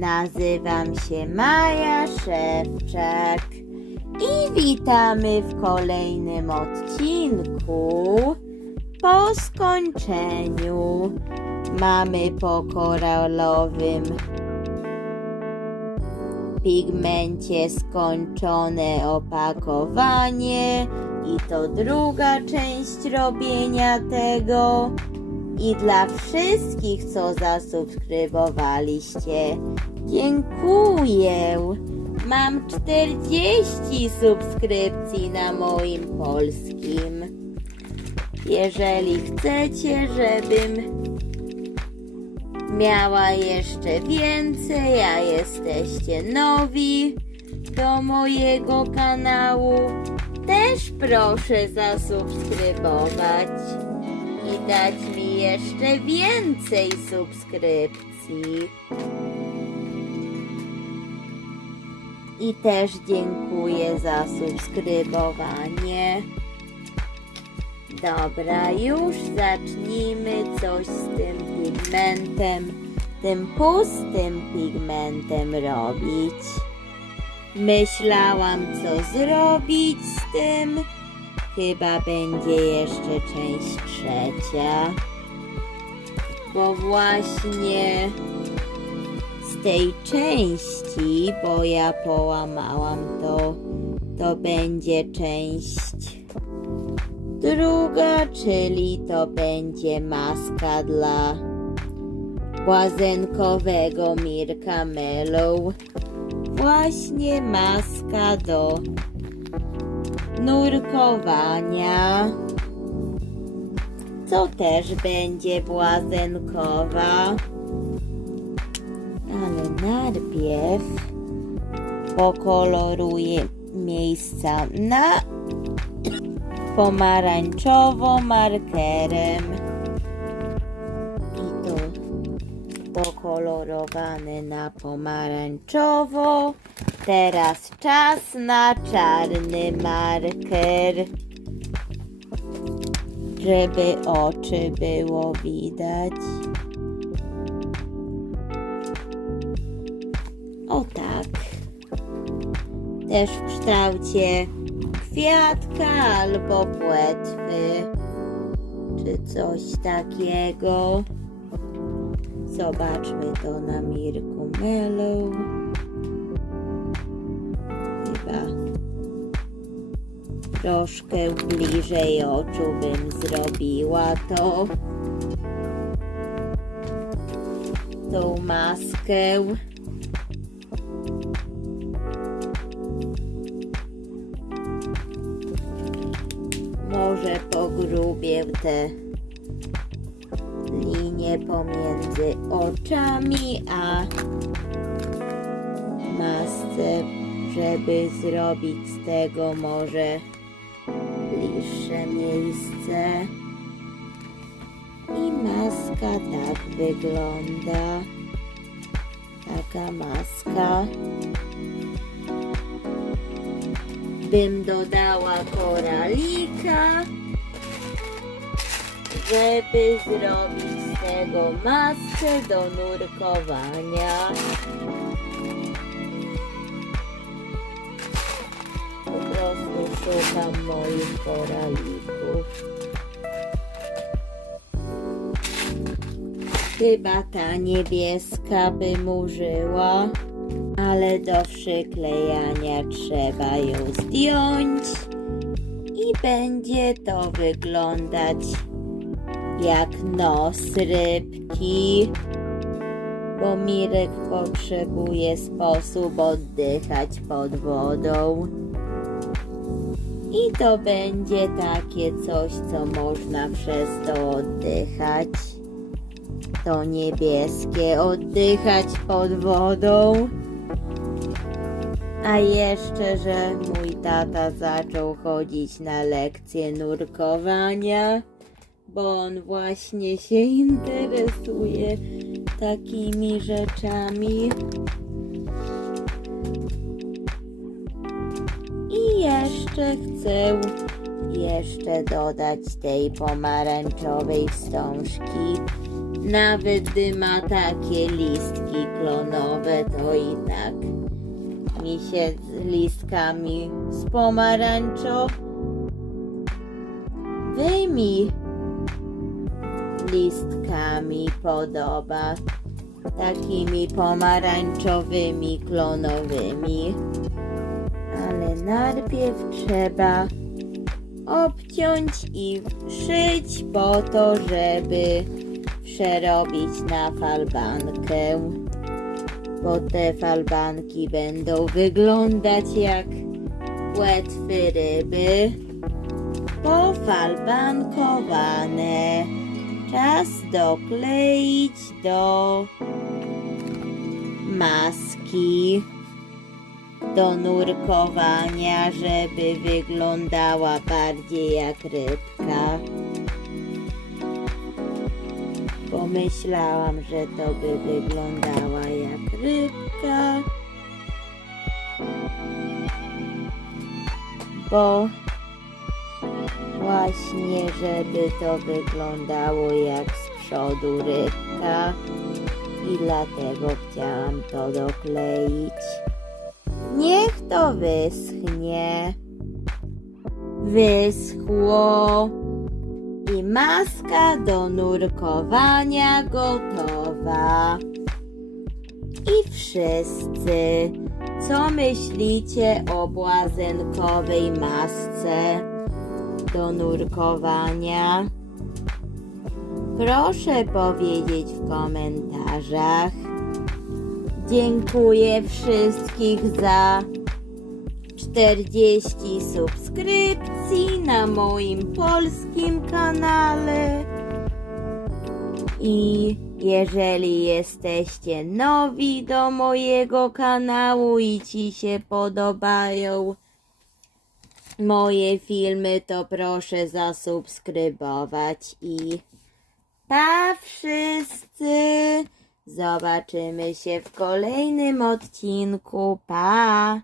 Nazywam się Maja Szewczak i witamy w kolejnym odcinku. Po skończeniu mamy po koralowym pigmencie skończone opakowanie i to druga część robienia tego. I dla wszystkich, co zasubskrybowaliście, dziękuję. Mam 40 subskrypcji na moim polskim. Jeżeli chcecie, żebym miała jeszcze więcej, a jesteście nowi do mojego kanału, też proszę zasubskrybować i dać mi jeszcze więcej subskrypcji. I też dziękuję za subskrybowanie. Dobra, już zacznijmy coś z tym pigmentem, tym pustym pigmentem robić. Myślałam, co zrobić z tym. Chyba będzie jeszcze część trzecia. Bo właśnie z tej części, bo ja połamałam to, to będzie część druga, czyli to będzie maska dla łazenkowego Mirka Mellow. Właśnie maska do nurkowania. Co też będzie błazenkowa. Ale najpierw pokoloruję miejsca na pomarańczowo markerem. I to pokolorowane na pomarańczowo. Teraz czas na czarny marker. Żeby oczy było widać. O tak. Też w kształcie kwiatka albo płetwy. Czy coś takiego. Zobaczmy to na Mirku Mellow. Troszkę bliżej oczu bym zrobiła to. Tą maskę. Może pogrubię te linie pomiędzy oczami a masce, żeby zrobić z tego może bliższe miejsce. I maska tak wygląda. Taka maska. Bym dodała koralika, żeby zrobić z tego maskę do nurkowania. Szukam moich koralików. Chyba ta niebieska by użyła, ale do przyklejania trzeba ją zdjąć i będzie to wyglądać jak nos rybki, bo Mirek potrzebuje sposób oddychać pod wodą. I to będzie takie coś, co można przez to oddychać. To niebieskie oddychać pod wodą. A jeszcze, że mój tata zaczął chodzić na lekcje nurkowania, bo on właśnie się interesuje takimi rzeczami. Jeszcze chcę jeszcze dodać tej pomarańczowej wstążki Nawet gdy ma takie listki klonowe, to i tak mi się z listkami z pomarańczowymi listkami podoba. Takimi pomarańczowymi, klonowymi. Ale najpierw trzeba obciąć i wszyć po to, żeby przerobić na falbankę. Bo te falbanki będą wyglądać jak płetwy ryby. Pofalbankowane. Czas dokleić do maski do nurkowania, żeby wyglądała bardziej jak rybka. Pomyślałam, że to by wyglądała jak rybka. Bo właśnie, żeby to wyglądało jak z przodu rybka. I dlatego chciałam to dokleić. Niech to wyschnie. Wyschło. I maska do nurkowania gotowa. I wszyscy, co myślicie o błazenkowej masce do nurkowania? Proszę powiedzieć w komentarzach. Dziękuję wszystkich za 40 subskrypcji na moim polskim kanale. I jeżeli jesteście nowi do mojego kanału i ci się podobają moje filmy, to proszę zasubskrybować i pa wszyscy! Zobaczymy się w kolejnym odcinku. Pa!